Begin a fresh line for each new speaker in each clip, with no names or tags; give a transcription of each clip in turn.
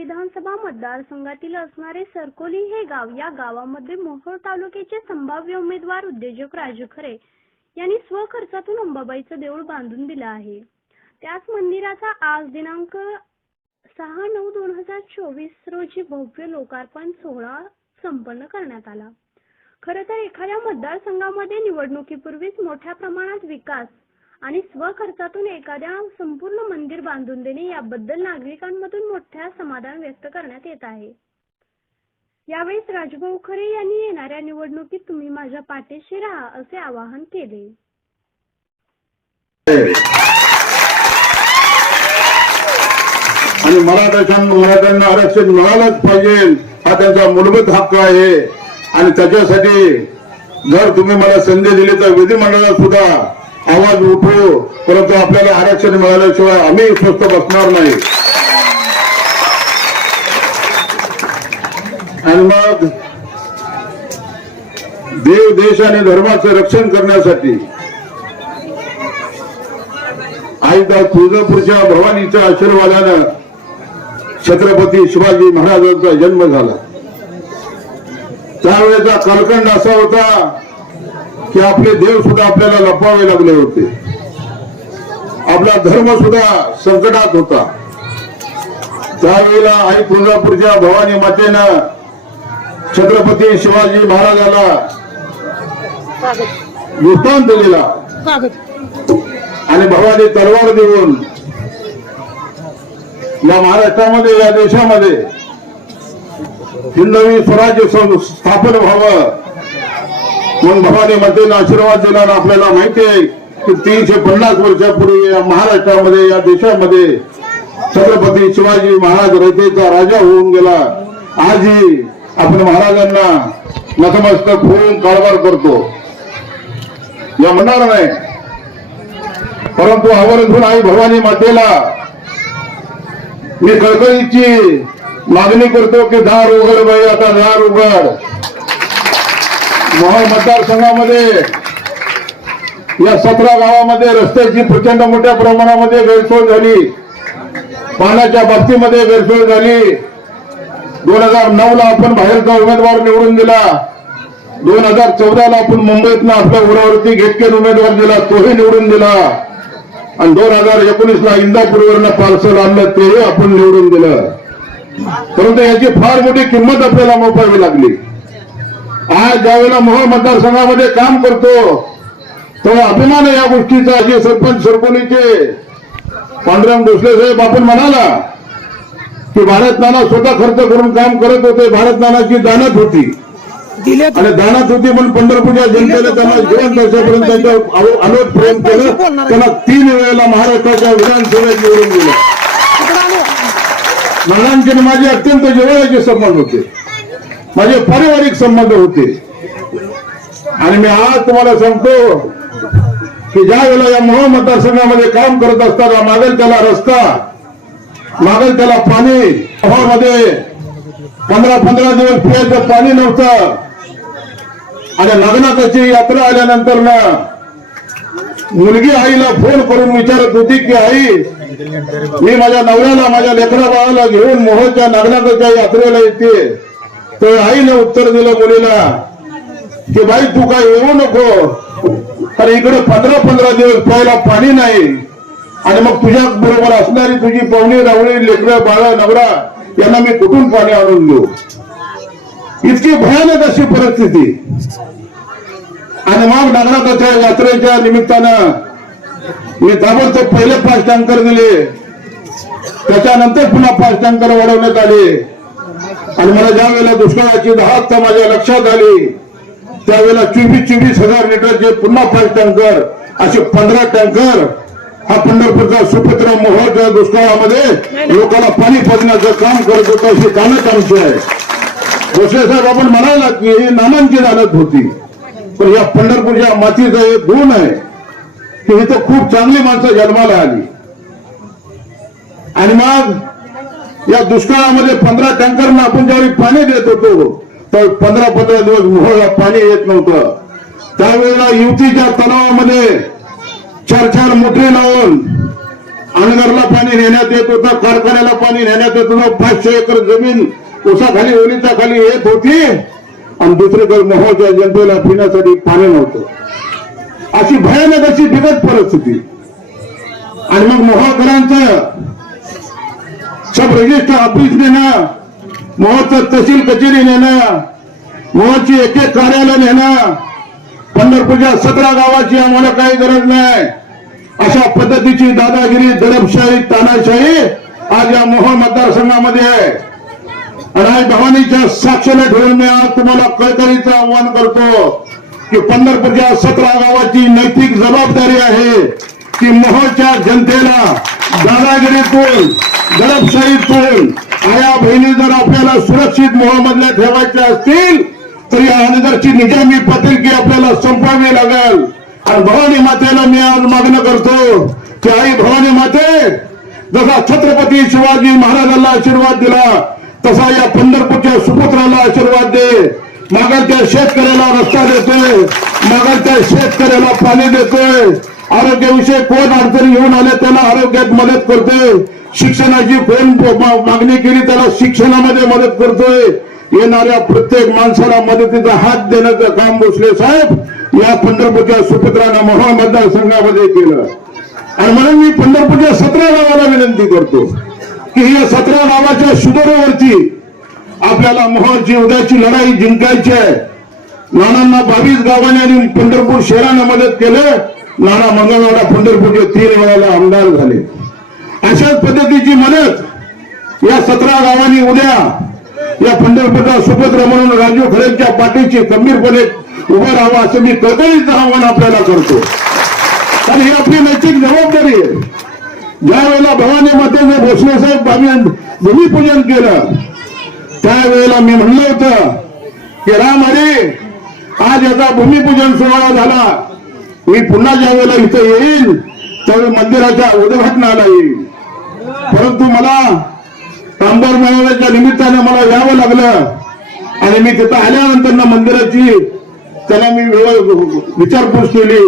विधानसभा मतदारसंघातील असणारे सरकोली हे गाव या गावामध्ये मोहोळ तालुक्याचे संभाव्य उमेदवार उद्योजक राजू खरे यांनी स्वखर्चातून अंबाबाईचं देऊळ बांधून दिलं आहे. त्याच मंदिराचा आज दिनांक सहा नऊ दोन हजार चोवीस रोजी भव्य लोकार्पण सोहळा संपन्न करण्यात आला. खरं तर एखाद्या मतदारसंघामध्ये निवडणुकीपूर्वीच मोठ्या प्रमाणात विकास आणि स्वखर्चातून एखाद्या संपूर्ण मंदिर बांधून देणे याबद्दल नागरिकांमधून मोठ्या समाधान व्यक्त करण्यात येत आहे. यावेळी राजभाऊ खरे यांनी येणाऱ्या निवडणुकीत तुम्ही माझ्या पाठीशी राहा असे आवाहन केले.
आणि मराठा मराठ्यांना आरक्षण मिळालंच पाहिजे हा त्यांचा मूलभूत हक्क आहे. आणि त्याच्यासाठी जर तुम्ही मला संधी दिली तर विधिमंडळात सुद्धा आवाज उठवू परंतु आपल्याला आरक्षण मिळाल्याशिवाय आम्ही स्वस्त बसणार नाही. आणि मग देव देश आणि धर्माचं रक्षण करण्यासाठी आई तुळजापूरच्या भवानीच्या आशीर्वादानं छत्रपती शिवाजी महाराजांचा जन्म झाला. त्यावेळेचा कालखंड असा होता की आपले देव सुद्धा आपल्याला लपवावे लागले होते. आपला धर्म सुद्धा संकटात होता. त्यावेळेला आई तुळजापूरच्या भवानी मातेनं छत्रपती शिवाजी महाराजाला वृत्तांत दिलेला आणि भवानी तलवार देऊन या महाराष्ट्रामध्ये या देशामध्ये हिंदवी स्वराज्य सं- स्थापन व्हावं. म्हणून भवानी मातेनं आशीर्वाद देणार आपल्याला माहिती आहे की तीनशे पन्नास वर्षापूर्वी या महाराष्ट्रामध्ये या देशामध्ये छत्रपती शिवाजी महाराज रयतेचा राजा होऊन गेला. आजही आपण महाराजांना नतमस्तक होऊन कारभार करतो. या म्हणणार नाही. परंतु आवर्जून आई भवानी मातेला मी कळकळीची मागणी करतो की दार उघड बाई आता दार उघड. मोहोळ मतदारसंघामध्ये या सतरा गावामध्ये रस्त्याची प्रचंड मोठ्या प्रमाणामध्ये गैरसोय झाली. पाण्याच्या बाबतीमध्ये गैरसोय झाली. दोन हजार नऊ ला आपण बाहेरचा उमेदवार निवडून दिला. दोन हजार चौदाला आपण मुंबईतनं आपल्या उरावरती घेतकेन उमेदवार दिला तोही निवडून दिला. आणि दोन हजार एकोणीस ला इंदापूरवरनं पार्सल आणलं तेही आपण निवडून दिलं. परंतु याची फार मोठी किंमत आपल्याला मोपावी लागली. आज ज्यावेळेला मोहोळ मतदारसंघामध्ये काम करतो तेव्हा अभिमान आहे या गोष्टीचा जे सरपंच सरकोलीचे पांडुरंग भोसले साहेब आपण म्हणाला की भारत नाना स्वतः खर्च करून काम करत होते भारत नानाची दानत होती. आणि दानात होती म्हणून पंढरपूरच्या जनतेने त्यांना जीवन वर्षापर्यंत अलोट प्रेम केलं. त्यांना तीन वेळेला महाराष्ट्राच्या विधानसभेत निवडून दिलं. नानांचे माझे अत्यंत जवळचे संबंध होते. माझे पारिवारिक संबंध होते. आणि मी आज तुम्हाला सांगतो की ज्या वेळेला या मोह मतदारसंघामध्ये काम करत असताना मागेल त्याला रस्ता मागेल त्याला पाणी मोहोळमध्ये पंधरा पंधरा दिवस पियाचं पाणी नव्हतं. आणि लग्नाची यात्रा आल्यानंतर ना मुलगी आईला फोन करून विचारत होती की आई मी माझ्या नवऱ्याला माझ्या लेकरा बाळाला घेऊन मोहनच्या नागनाथाच्या यात्रेला येते. तर आईने उत्तर दिलं मुलीला की बाई तू काय येऊ नको. कारण इकडे पंधरा पंधरा दिवस प्यायला पाणी नाही. आणि मग तुझ्या बरोबर असणारी तुझी पाहुणी रावळी लेकरं बाळा नवरा यांना मी कुठून पाणी आणून देऊ? इतकी भयानक अशी परिस्थिती. आणि मग नागनाथाच्या यात्रेच्या निमित्तानं मी ताबडतोब पहिले पाच टँकर दिले. त्याच्यानंतर पुन्हा पाच टँकर वाढवण्यात आले. आणि मला ज्या वेळेला दुष्काळाची दहात्ता माझ्या लक्षात आली त्यावेळेला चोवीस चोवीस हजार लिटरचे पुन्हा पाच टँकर असे पंधरा टँकर हा पंढरपूरचा सुपुत्र मोहोळच्या दुष्काळामध्ये लोकांना पाणी पडण्याचं काम करत होतं अशी कामच आमची आहे. भोसले साहेब आपण म्हणाला की ही नामांची दानत होती. पण या पंढरपूरच्या मातीचं एक गुण आहे की इथं खूप चांगली माणसं जन्माला आली. आणि मग या दुष्काळामध्ये पंधरा टँकरना आपण ज्यावेळी पाणी देत होतो तर पंधरा पंधरा दिवस मोहळा पाणी येत नव्हतं. त्यावेळेला युतीच्या तणावामध्ये चार चार मोठे लावून अनगरला पाणी नेण्यात येत होतं कारखान्याला पाणी नेण्यात येत होतं पाचशे एकर जमीन उसाखाली ओलीच्या खाली येत होती आणि दुसरीकडे मोहळच्या जनतेला पिण्यासाठी पाणी नव्हतं. अशी भयानक अशी बिकट परिस्थिती. आणि मग मोहळकरांचं सब रजिस्टर ऑफिस नेणं मोहोळचं तहसील कचेरी नेणं मोहोळची एक एक कार्यालय नेणं पंढरपूरच्या सतरा गावाची आम्हाला काही गरज नाही. अशा पद्धतीची दादागिरी दडपशाही तानाशाही आज या मोहोळ मतदारसंघामध्ये आहे. आणि भवानीच्या साक्षीला ठेवून मी आज तुम्हाला कळकळीचं आव्हान करतो की पंढरपूरच्या सतरा गावाची नैतिक जबाबदारी आहे की मोहोळच्या जनतेला दादागिरीतून दडपशाहीतून आया बहिणी जर आपल्याला सुरक्षित मोहोळमधल्या ठेवायच्या असतील तर या अनगरची निजामी पत्रिकी आपल्याला संपवावी लागेल. आणि भवानी मातेला मी आज मागणं करतो की आई भवानी माते जसा छत्रपती शिवाजी महाराजांना आशीर्वाद दिला तसा या पंढरपूरच्या सुपुत्राला आशीर्वाद दे. मागाच्या शेतकऱ्याला रस्ता देतोय मागाच्या शेतकऱ्याला पाणी देतोय. आरोग्याविषयी कोण अडचणी घेऊन आले त्याला आरोग्यात मदत करतोय. शिक्षणाची कोण मागणी केली त्याला शिक्षणामध्ये मदत करतोय. येणाऱ्या प्रत्येक माणसाला मदतीचा हात देण्याचं काम भोसले साहेब या पंढरपूरच्या सुपुत्रांना मोहोळ मतदारसंघामध्ये केलं. आणि म्हणून मी पंढरपूरच्या सतरा गावाला विनंती करतो की या सतरा गावाच्या सुदूरवरती आपल्याला मोहोळची उद्याची लढाई जिंकायची आहे. नानांना बावीस गावाने आणि पंढरपूर शहरानं मदत केलं. नाना मंगळवाडा पंढरपूरचे तीन वेळाला आमदार झाले. अशाच पद्धतीची मदत या सतरा गावांनी उद्या या पंढरपूरचा सुपुत्र म्हणून राजू खरेंच्या पाठीची गंभीरपणे उभं राहावं असं मी कळकळीचं आव्हान आपल्याला करतो. आणि ही आपली नैतिक जबाबदारी आहे. ज्या वेळेला भवानी मातेने भोसले साहेब आम्ही भूमिपूजन केलं त्यावेळेला मी म्हणलं होतं की राम हरे आज याचा भूमिपूजन सोहळा झाला. मी पुन्हा ज्या वेळेला इथं येईल त्यावेळी मंदिराच्या उद्घाटनाला येईल परंतु मला कामगार मेळाव्याच्या निमित्ताने मला यावं लागलं. आणि मी तिथं आल्यानंतर ना मंदिराची त्याला मी विचारपूस केली.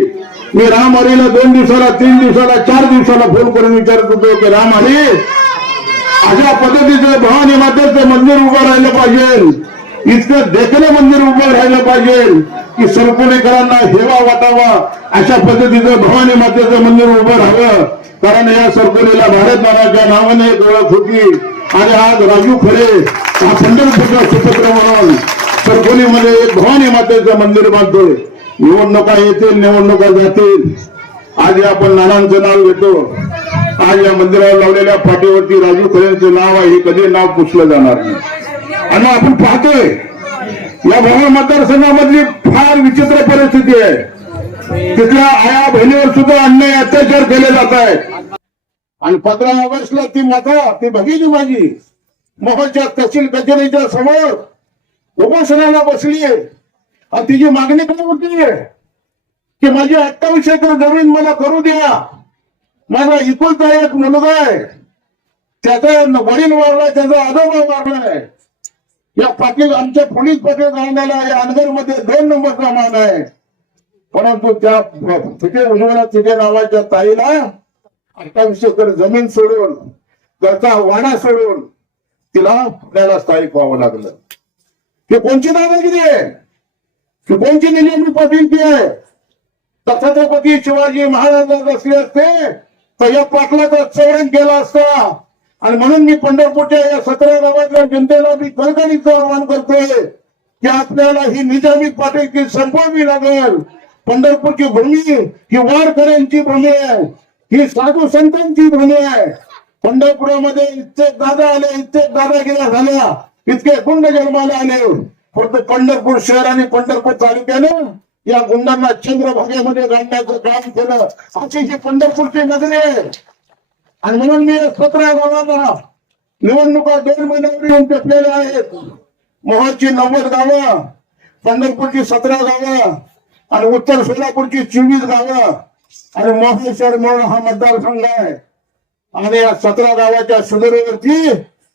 मी राम हरीला दोन दिवसाला तीन दिवसाला चार दिवसाला फोन करून विचारत होतो की राम हरी अशा पद्धतीचं भवानी मातेचं मंदिर उभं राहिलं पाहिजे. इतकं देखणं मंदिर उभं राहिलं पाहिजे. की सरपुणेकरांना हेवा वाटावा अशा पद्धतीचं भवानी मातेचं मंदिर उभं राहावं. कारण या सरकुणीला भारत मानाच्या नावाने एक ओळख होती. आणि आज राजू खरे हा पंढरपूरचा सुपुत्र म्हणून सरकोलीमध्ये एक भवानी मातेचं मंदिर बांधतोय. निवडणुका येतील निवडणुका जातील. आज आपण नानांचं नाव घेतो. आज या मंदिरावर लावलेल्या पाठीवरती राजू खरेंचं नाव आहे हे कधी नाव पुसलं जाणार नाही. आणि आपण पाहतोय या भवन मतदारसंघामधली फार विचित्र परिस्थिती आहे. तिथल्या आया बहिणीवर सुद्धा अन्याय अत्याचार केले जात आहेत. आणि पंधरा ऑगस्टला ती माता ती भगिनी माझी मोहनच्या तहसील कचेरीच्या समोर उपोषणाला बसली आहे. आणि तिची मागणी काय होती? की माझी अठ्ठावीस एकर जमीन मला करू द्या. माझा इकुलता एक मुलगा आहे. त्याचा वडील वारलाय त्याचा आजोबा वारलाय. या पाटील आमच्या पोलीस पाटील गावण्याला या अनगरमध्ये दोन नंबरचा मान आहे. परंतु त्या तिथे उज्ज्वला तिथे नावाच्या ताईला अठ्ठावीस एकर जमीन सोडून घरचा वाडा सोडून तिला पुण्याला स्थायिक व्हावं लागलं. ते कोणची दादागिरी आहे? की कोणची नेहमी पाटील ती आहे छत्रपती शिवाजी महाराज असले असते तर या पाटलाचा चरण केला असता. आणि म्हणून मी पंढरपूरच्या या सतरा गावातल्या जनतेला मी कणकणीचं आवाहन करतोय की आपल्याला ही निजामी पाटील संपवावी लागेल. पंढरपूरची भूमी ही वारकऱ्यांची भूमी आहे. ही साधू संतांची भूमी आहे. पंढरपुरामध्ये इतके दादा आले इतके दादागिऱ्या झाल्या इतके गुंड जन्माला आले. फक्त पंढरपूर शहर आणि पंढरपूर तालुक्याने या गुंडांना चंद्रभागेमध्ये गाडण्याचं काम केलं. अशी ही पंढरपूरची नजरे आहे आणि म्हणून मी सतरा गावांना निवडणुका दोन महिन्यावर येऊन टेकलेल्या आहेत. मोहनची नव्वद गावं पंढरपूरची सतरा गावं आणि उत्तर सोलापूरची चोवीस गावं आणि मोहेश्वर म्हणून हा मतदारसंघ आहे. आणि या सतरा गावाच्या सुधारेवरती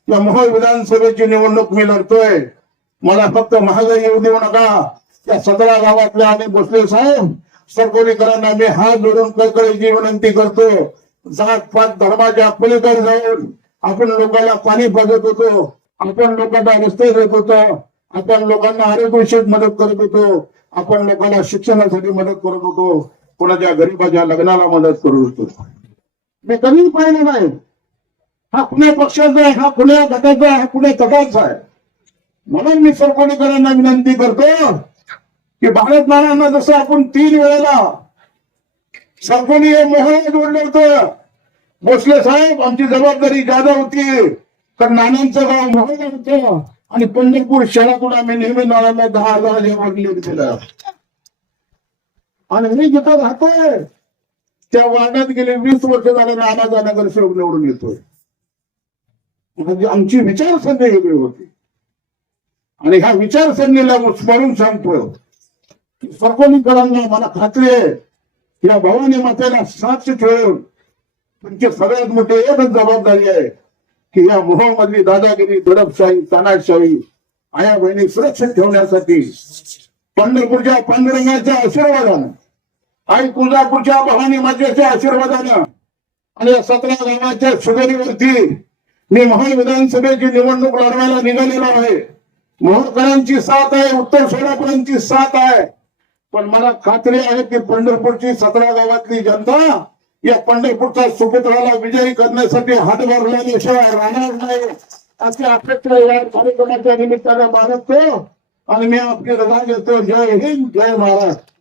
या मोहोळ विधानसभेची निवडणूक मी लढतोय. मला फक्त महागाई येऊ देऊ नका. त्या सतरा गावातल्या आणि भोसले साहेब सरकोलीकरांना मी हात जोडून कळकळीची विनंती करतो. जात धर्माच्या पलीकडे जाऊन आपण लोकांना पाणी पाजत होतो. आपण लोकांना रस्ते देत होतो. आपण लोकांना आरोग्यविषयक मदत करत होतो. आपण लोकांना शिक्षणासाठी मदत करत होतो. कोणाच्या गरीबाच्या लग्नाला मदत करत होतो. मी कधीच पाहिलं नाही. हा कुण्या पक्षाचा आहे हा कुण्या गटाचा आहे हा कुण्या तटाचा आहे. म्हणून मी सरकोणीकरांना विनंती करतो की भारत नारायणना जसं आपण तीन वेळेला सरकोणी हे जोडलं होतं. भोसले साहेब आमची जबाबदारी जादा होती. तर नानांचं गाव मोहळा होतं. आणि पंढरपूर शहरातून आम्ही नेहमी नाण्याला दहा हजार जेव्हा लीड केलं आणि मी जिथं राहतोय त्या वार्डात गेले वीस वर्ष झाले नानाचा नगरसेवक निवडून येतोय. म्हणजे आमची विचारसरणी वेगळी होती. आणि ह्या विचारसरणीला स्मरून सांगतोय की सरकोणीकरांना मला खात्री आहे या भवानी मातेला साक्ष ठेवून तुमची सगळ्यात मोठी एकच जबाबदारी आहे की या मोहमधली दादागिरी दडपशाही तानाशाही आया बहिणी सुरक्षित ठेवण्यासाठी पंढरपूरच्या पांडुरंगाच्या आशीर्वादानं आई तुळजापूरच्या भवानी मातेच्या आशीर्वादानं आणि या सतरा गावाच्या सुगरीवरती मी महान विधानसभेची निवडणूक लढवायला निघालेलो आहे. मोहरकरांची साथ आहे उत्तर सोलापुरांची साथ आहे. पण मला खात्री आहे की पंढरपूरची सतरा गावातली जनता या पंढरपूरच्या सुपुत्राला विजयी करण्यासाठी हात भरल्याशिवाय राहणार नाही. अशी अपेक्षा या कार्यक्रमाच्या निमित्तानं बाळगतो. आणि मी आपली रजा घेतो जय हिंद जय महाराष्ट्र